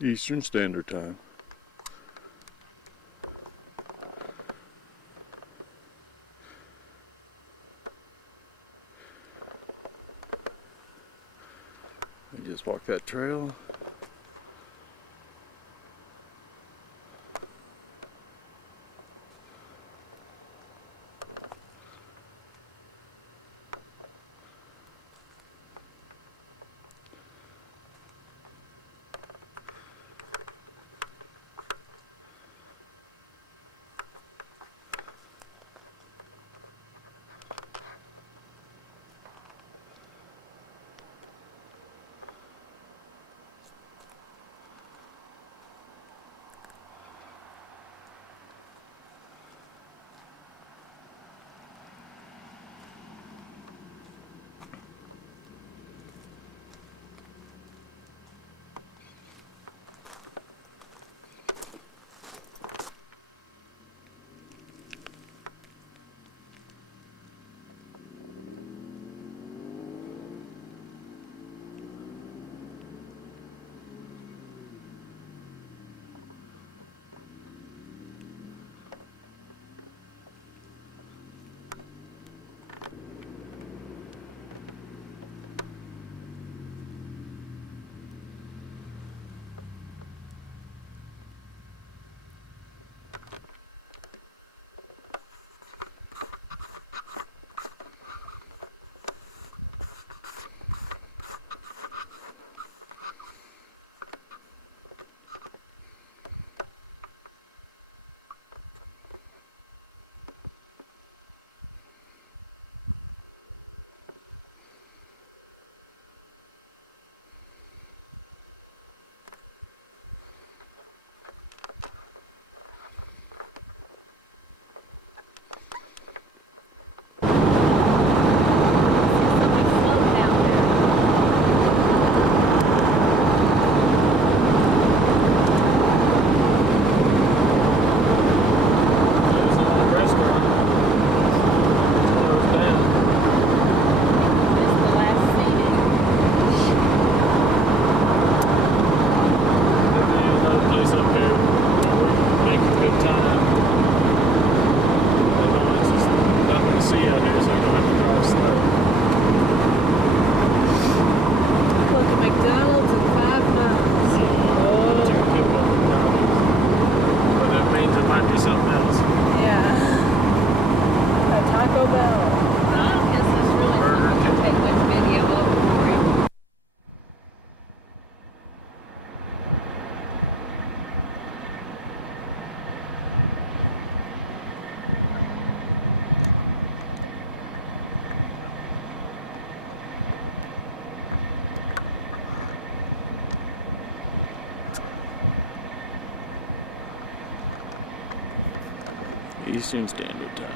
Eastern Standard Time. I just walk that trail. McDonald's in 5 miles. Oh. But that means it might be something else. Yeah. A Taco Bell. I don't guess this really something to take this video over for him. Eastern Standard Time.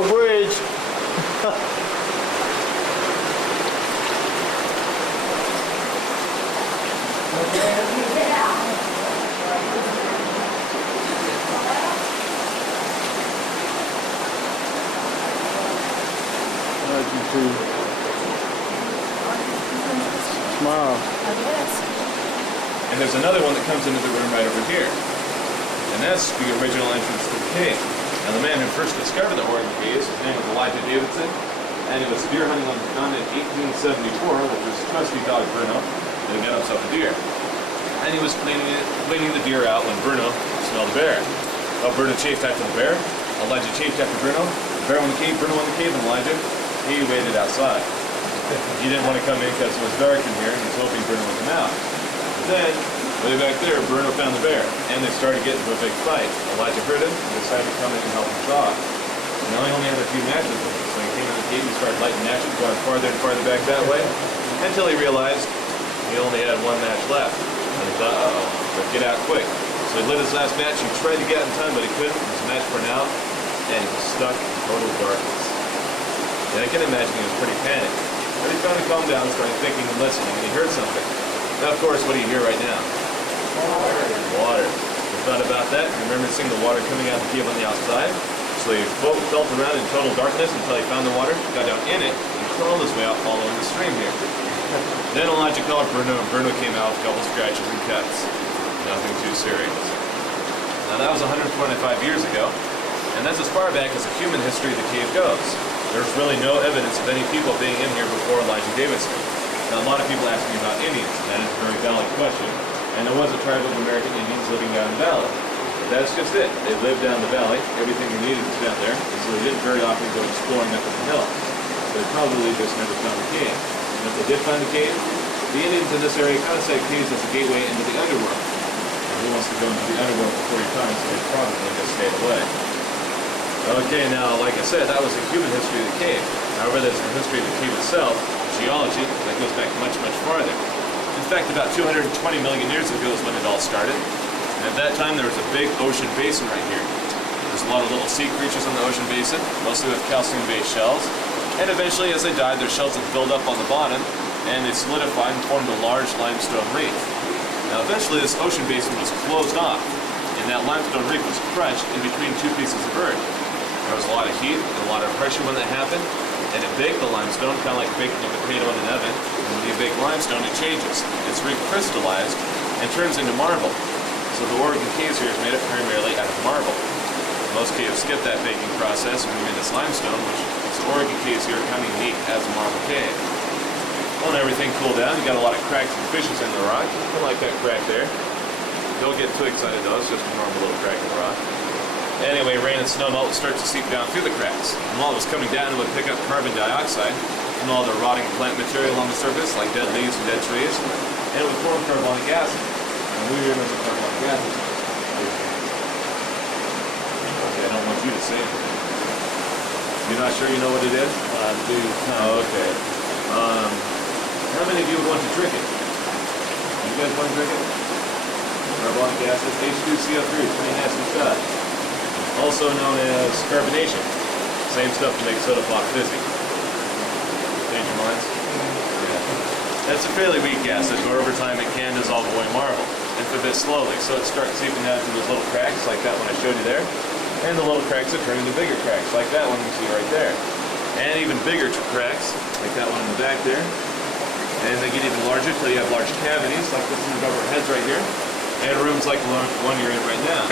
old bridge. How'd you two? Smile. And there's another one that comes into the room right over here. And that's the original entrance to the cave. Now the man who first discovered the Oregon caves, his name was Elijah Davidson, and he was deer hunting on the gun in 1874 with his trusty dog Bruno, who had met himself a deer. And he was cleaning the deer out when Bruno smelled a bear. Well, Bruno chased after the bear. Elijah chased after Bruno. The bear in the cave, Bruno in the cave, and Elijah, he waited outside. He didn't want to come in because it was dark in here, and he's hoping Bruno would come out. Then, way back there, Bruno found the bear, and they started getting into a big fight. Elijah heard him and decided to come in and help him talk. Now he only had a few matches with him, so he came in the cave and started lighting matches, going farther and farther back that way, until he realized he only had one match left. And he thought, uh-oh, better get out quick. So he lit his last match. He tried to get out in time, but he couldn't. His match burned out, and he was stuck in total darkness. And I can imagine he was pretty panicked. But he finally calmed down, started thinking and listening, and he heard something. Now, of course, what do you hear right now? Water. Water. He thought about that and remembered seeing the water coming out of the cave on the outside. So he felt around in total darkness until he found the water, got down in it, and crawled his way out following the stream here. Then Elijah called Bruno, and Bruno came out with a couple scratches and cuts. Nothing too serious. And that was 125 years ago, and that's as far back as the human history of the cave goes. There's really no evidence of any people being in here before Elijah Davidson. Now, a lot of people ask me about Indians, and that is a very valid question. And there was a tribe of American Indians living down the valley. But that's just it. They lived down the valley. Everything they needed was down there, and so they didn't very often go exploring up in the hills. So they probably just never found the cave. And if they did find the cave, the Indians in this area kind of say caves as a gateway into the underworld. And who wants to go into the underworld before your time, so they probably just stayed away. Okay, now, like I said, that was the human history of the cave. However, there's the history of the cave itself, geology, that goes back much, much farther. In fact, about 220 million years ago is when it all started. And at that time, there was a big ocean basin right here. There's a lot of little sea creatures in the ocean basin, mostly with calcium-based shells. And eventually, as they died, their shells would build up on the bottom, and it solidified and formed a large limestone reef. Now, eventually, this ocean basin was closed off, and that limestone reef was crushed in between two pieces of earth. There was a lot of heat and a lot of pressure when that happened, and it baked the limestone, kind of like baking a potato in an oven. And when you bake limestone, it changes. It's recrystallized and turns into marble. So the Oregon caves here is made up primarily out of marble. Most caves skip that baking process and move into this limestone, which makes the Oregon caves here kind of unique as a marble cave. Well, when everything cooled down, you got a lot of cracks and fissures in the rock, like that crack there. Don't get too excited though, it's just a normal little crack in the rock. Anyway, rain and snow melt would start to seep down through the cracks. And while it was coming down, it would pick up carbon dioxide from all the rotting plant material on the surface, like dead leaves and dead trees, and it would form carbonic acid. And who here knows what carbonic acid is? Okay, I don't want you to say anything. You're not sure you know what it is? I do kind of. Okay. How many of you would want to drink it? You guys want to drink it? Carbonic acid, H2CO3, it's pretty nasty stuff. Also known as carbonation. Same stuff to make soda pop fizzy. Change your minds? Yeah. It's a fairly weak acid, but over time it can dissolve away marble. And a bit slowly, so it starts seeping down through those little cracks, like that one I showed you there. And the little cracks that turn into bigger cracks, like that one you see right there. And even bigger cracks, like that one in the back there. And they get even larger until you have large cavities, like this one above our heads right here. And rooms like the one you're in right now.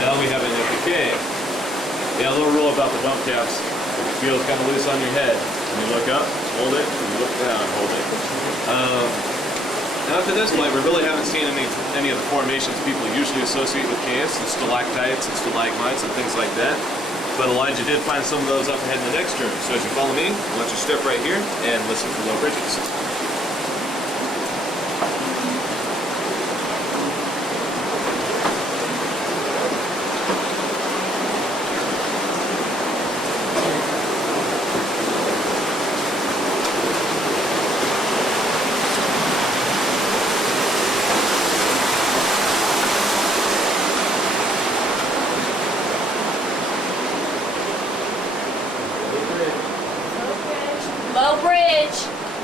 Now we have an empty cave. Yeah, a little rule about the bump caps. If it feels kind of loose on your head, when you look up, hold it. When you look down, hold it. Now to this point, we really haven't seen any of the formations people usually associate with caves, the stalactites and stalagmites and things like that. But Elijah did find some of those up ahead in the next room. So as you follow me, why don't you step right here and listen for low bridges.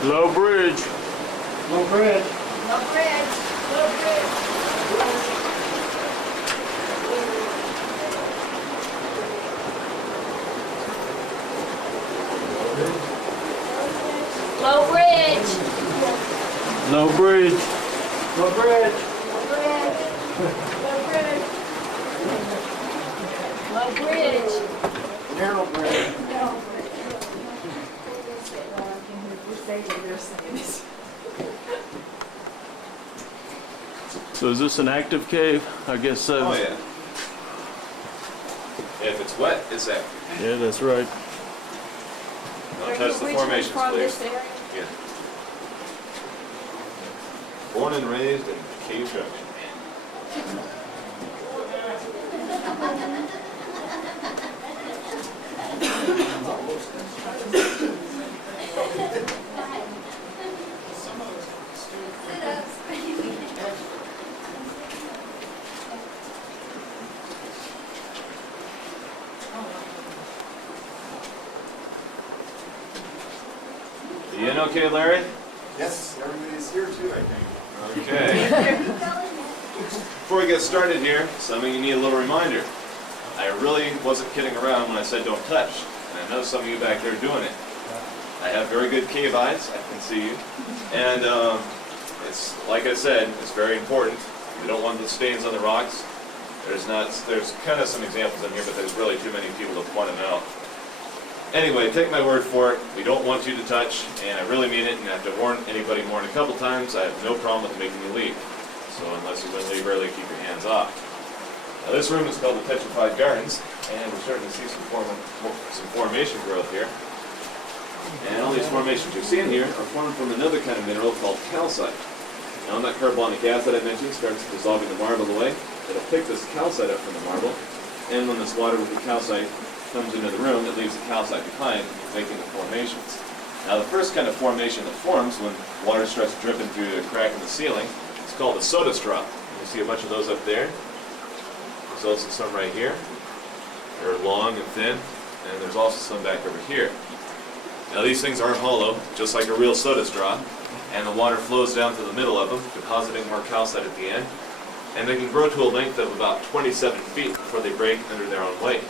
Low bridge. Low bridge. Low bridge. Low bridge. Low bridge. Low bridge. Low bridge. Low bridge. Low bridge. Narrow bridge. So is this an active cave? I guess so. Oh yeah. If it's wet, it's active. Yeah, that's right. Don't touch the formations, please. This area? Yeah. Born and raised in Cave Junction. You in okay, Larry? Yes, everybody's here too, I think. Okay. Before we get started here, some of you need a little reminder. I really wasn't kidding around when I said don't touch, and I know some of you back there are doing it. I have very good cave eyes, I can see you, and it's like I said, it's very important. We don't want the stains on the rocks. There's kind of some examples in here, but there's really too many people to point them out. Anyway, take my word for it, we don't want you to touch, and I really mean it, and I have to warn anybody more than a couple times, I have no problem with making you leave. So unless you want to leave early, keep your hands off. Now this room is called the Petrified Gardens, and we're starting to see some formation growth here. And all these formations you're seeing here are formed from another kind of mineral called calcite. Now that carbonic acid I mentioned starts dissolving the marble away. It'll pick this calcite up from the marble, and when this water with the calcite comes into the room, it leaves the calcite behind, making the formations. Now the first kind of formation that forms when water starts dripping through a crack in the ceiling, it's called a soda straw. And you see a bunch of those up there. There's also some right here. They're long and thin, and there's also some back over here. Now these things are hollow, just like a real soda straw, and the water flows down through the middle of them, depositing more calcite at the end. And they can grow to a length of about 27 feet before they break under their own weight.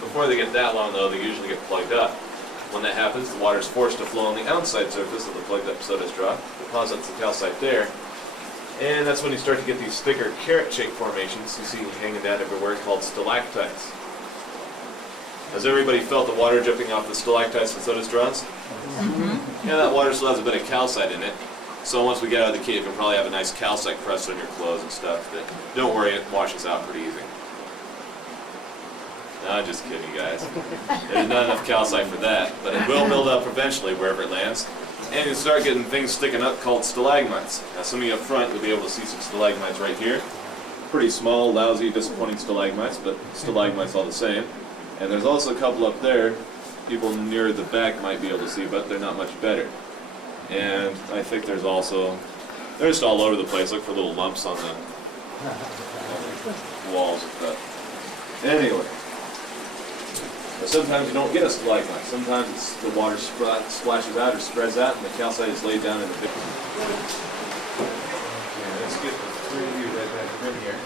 Before they get that long, though, they usually get plugged up. When that happens, the water is forced to flow on the outside surface of the plugged up soda straw, deposits the calcite there, and that's when you start to get these thicker carrot-shaped formations you see hanging down everywhere called stalactites. Has everybody felt the water dripping off the stalactites and soda straws? Mm-hmm. Yeah, that water still has a bit of calcite in it, so once we get out of the cave, you'll probably have a nice calcite crust on your clothes and stuff, but don't worry, it washes out pretty easy. No, just kidding, you guys. There's not enough calcite for that, but it will build up eventually wherever it lands. And you'll start getting things sticking up called stalagmites. Now, some of you up front, you'll be able to see some stalagmites right here. Pretty small, lousy, disappointing stalagmites, but stalagmites all the same. And there's also a couple up there, people near the back might be able to see, but they're not much better. And I think there's also, they're just all over the place. Look for little lumps on the walls of that. Anyway. But sometimes you don't get a stalagmite. Sometimes it's the water splashes out or spreads out and the calcite is laid down in the big... Okay, let's get the three of you right back in here.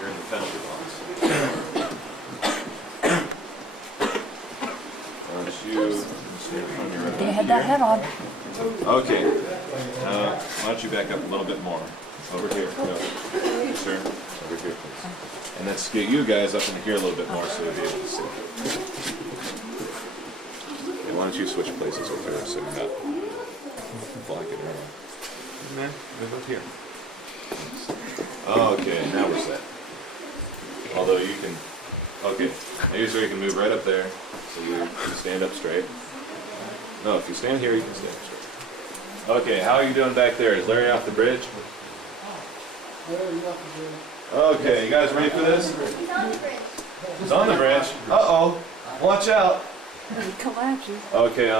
You're in the penalty box. You stand from your right back here. Okay. Why don't you back up a little bit more? Over here. No. Sure. Over here, please. And let's get you guys up in here a little bit more so you'll be able to see. And why don't you switch places over there so you're not blocking around. Man, move up here. Okay, now we're set. Although you can, okay, maybe so you can move right up there. So you stand up straight. No, if you stand here, you can stand up straight. Okay, how are you doing back there? Is Larry off the bridge? Okay, you guys ready for this? He's on the bridge. Uh-oh. Watch out. Okay,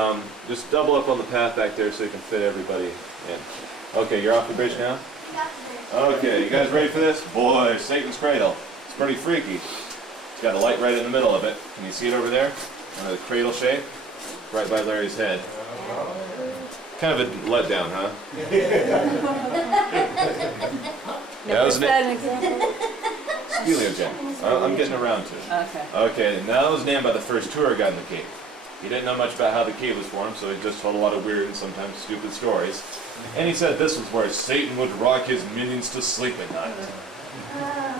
just double up on the path back there so you can fit everybody in. Okay, you're off the bridge now? Okay, you guys ready for this? Boy, Satan's cradle. It's pretty freaky. It's got a light right in the middle of it. Can you see it over there? In a cradle shape? Right by Larry's head. Kind of a letdown, huh? That was Speleogen. I'm getting around to it. Okay. Okay, now that was named by the first tour guide in the cave. He didn't know much about how the cave was formed, so he just told a lot of weird and sometimes stupid stories. And he said this was where Satan would rock his minions to sleep at night.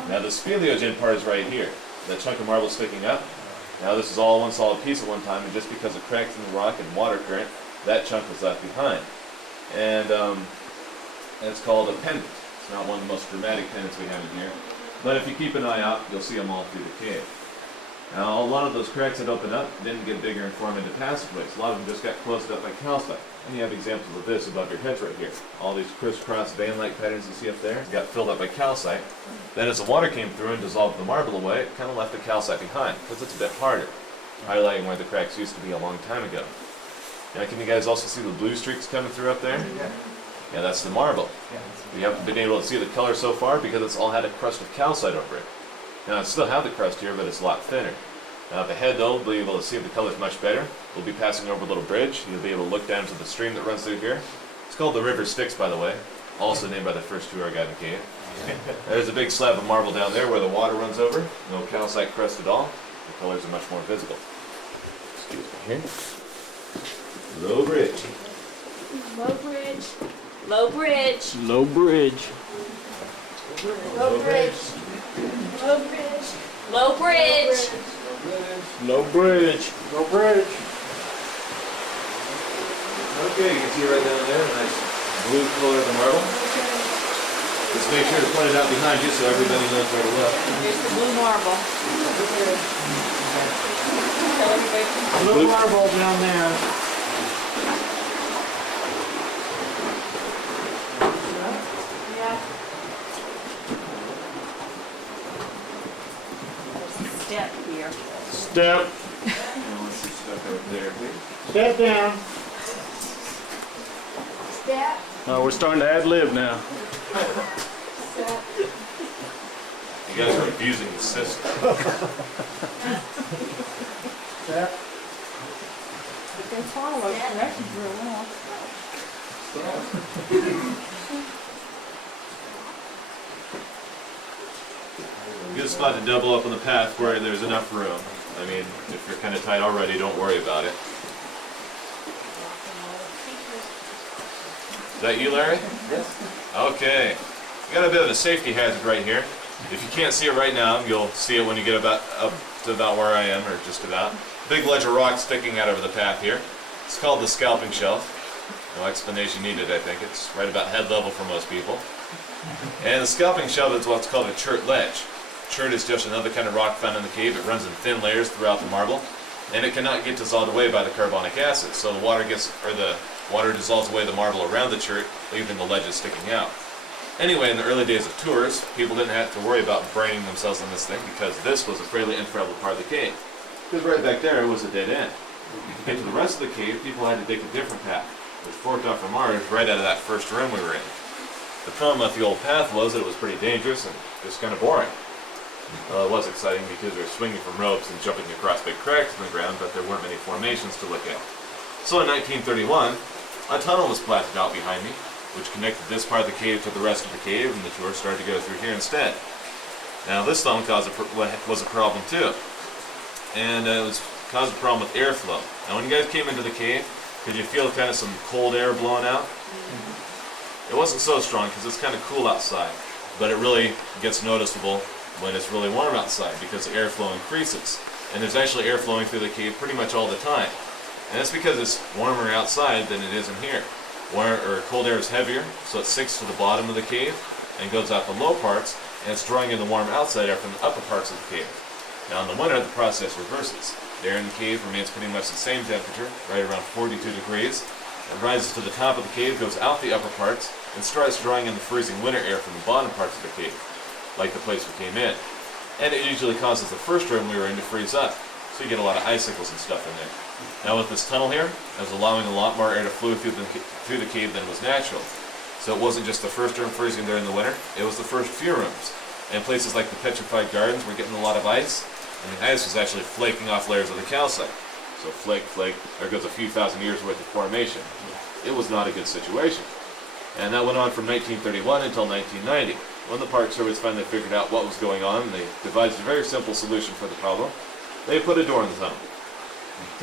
Now the Speleogen part is right here. That chunk of marble sticking up. Now this is all one solid piece at one time, and just because of cracks in the rock and water current, that chunk was left behind. And that's called a pendant. It's not one of the most dramatic pendants we have in here. But if you keep an eye out, you'll see them all through the cave. Now a lot of those cracks that open up didn't get bigger and form into passageways. A lot of them just got closed up by calcite. And you have examples of this above your heads right here. All these crisscross vein-like patterns you see up there got filled up by calcite. Then as the water came through and dissolved the marble away, it kind of left the calcite behind, because it's a bit harder, highlighting where the cracks used to be a long time ago. Now can you guys also see the blue streaks coming through up there? Yeah, that's the marble. You haven't been able to see the color so far because it's all had a crust of calcite over it. Now I still have the crust here, but it's a lot thinner. Now at the head though, we'll be able to see the colors much better. We'll be passing over a little bridge, and you'll be able to look down to the stream that runs through here. It's called the River Styx, by the way, also named by the first tour guide in the cave. There's a big slab of marble down there where the water runs over. No calcite crust at all. The colors are much more visible. Here. Low bridge. Low bridge. Low bridge. Low bridge. Low bridge. Low bridge. Low bridge. Low bridge. No bridge. Okay, you can see right down there, a nice blue color of the marble. Just make sure to point it out behind you so everybody knows where to look. There's the blue marble. Tell everybody. Blue marble down there. Yeah. There's a step here. Step. Let's just step over there, please. Step down. Step. Oh, we're starting to ad lib now. You guys are abusing the system. Step. They follow directions real well. Good spot to double up on the path where there's enough room. I mean, if they're kind of tight already, don't worry about it. Is that you, Larry? Yes. Okay. You got a bit of a safety hazard right here. If you can't see it right now, you'll see it when you get up to about where I am, or just about. Big ledge of rock sticking out over the path here. It's called the scalping shelf. No explanation needed, I think. It's right about head level for most people. And the scalping shelf is what's called a chert ledge. Chert is just another kind of rock found in the cave. It runs in thin layers throughout the marble, and it cannot get dissolved away by the carbonic acid. So the water dissolves away the marble around the chert, leaving the ledges sticking out. Anyway, in the early days of tours, people didn't have to worry about braining themselves on this thing because this was a fairly untraveled part of the cave. Because right back there was a dead end. To get to the rest of the cave, people had to take a different path. It forked off from ours right out of that first room we were in. The problem with the old path was that it was pretty dangerous and just kind of boring. Well, it was exciting because we were swinging from ropes and jumping across big cracks in the ground, but there weren't many formations to look at. So in 1931, a tunnel was blasted out behind me, which connected this part of the cave to the rest of the cave, and the tour started to go through here instead. Now this tunnel was a problem too, and it caused a problem with airflow. Now when you guys came into the cave, could you feel kind of some cold air blowing out? It wasn't so strong because it's kind of cool outside, but it really gets noticeable when it's really warm outside because the airflow increases. And there's actually air flowing through the cave pretty much all the time. And that's because it's warmer outside than it is in here. Cold air is heavier, so it sinks to the bottom of the cave and goes out the low parts, and it's drawing in the warm outside air from the upper parts of the cave. Now in the winter, the process reverses. The air in the cave remains pretty much the same temperature, right around 42 degrees. It rises to the top of the cave, goes out the upper parts, and starts drawing in the freezing winter air from the bottom parts of the cave, like the place we came in. And it usually causes the first room we were in to freeze up, so you get a lot of icicles and stuff in there. Now with this tunnel here, it was allowing a lot more air to flow through the cave than was natural. So it wasn't just the first room freezing there in the winter, it was the first few rooms. And places like the Petrified Gardens were getting a lot of ice, and the ice was actually flaking off layers of the calcite. So flake, flake, there goes a few thousand years worth of formation. It was not a good situation. And that went on from 1931 until 1990. When the Park Service finally figured out what was going on, they devised a very simple solution for the problem. They put a door in the tunnel.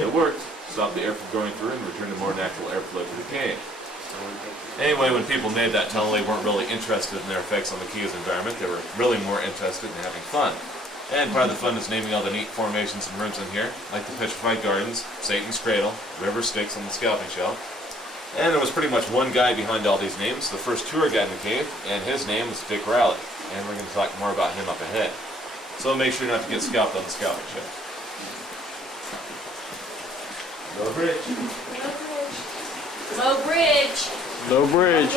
It worked. Stopped the air from going through and returned a more natural airflow to the cave. Anyway, when people made that tunnel, they weren't really interested in their effects on the cave's environment. They were really more interested in having fun. And part of the fun is naming all the neat formations and rooms in here, like the Petrified Gardens, Satan's Cradle, River Styx on the Scalping Shell. And there was pretty much one guy behind all these names, the first tour guide in the cave, and his name was Dick Rowley. And we're going to talk more about him up ahead. So make sure not to get scalped on the Scalping Shell. Low bridge. Low bridge. Low bridge. Low bridge.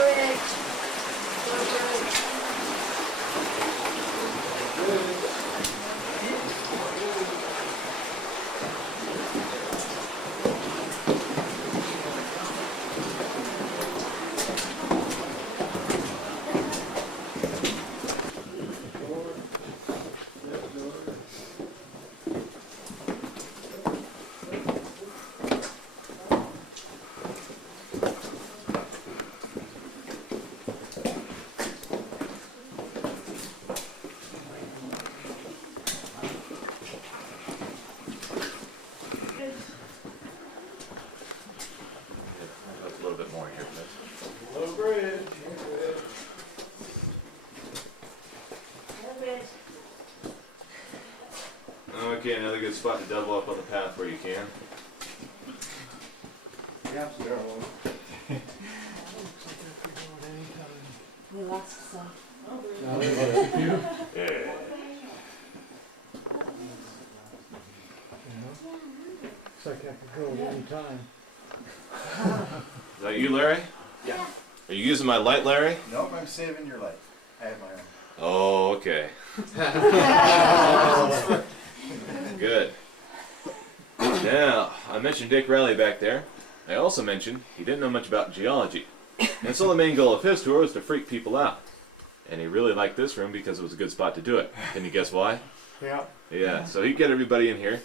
Low bridge. Okay, another good spot to double up on the path where you can. We lost some. Yeah. Looks like I can go any time. Is that you, Larry? Yeah. Are you using my light, Larry? Nope, I'm saving your life. I have my own. Oh, okay. Good. Now, I mentioned Dick Rowley back there. I also mentioned he didn't know much about geology. And so the main goal of his tour was to freak people out. And he really liked this room because it was a good spot to do it. Can you guess why? Yeah. Yeah, so he'd get everybody in here,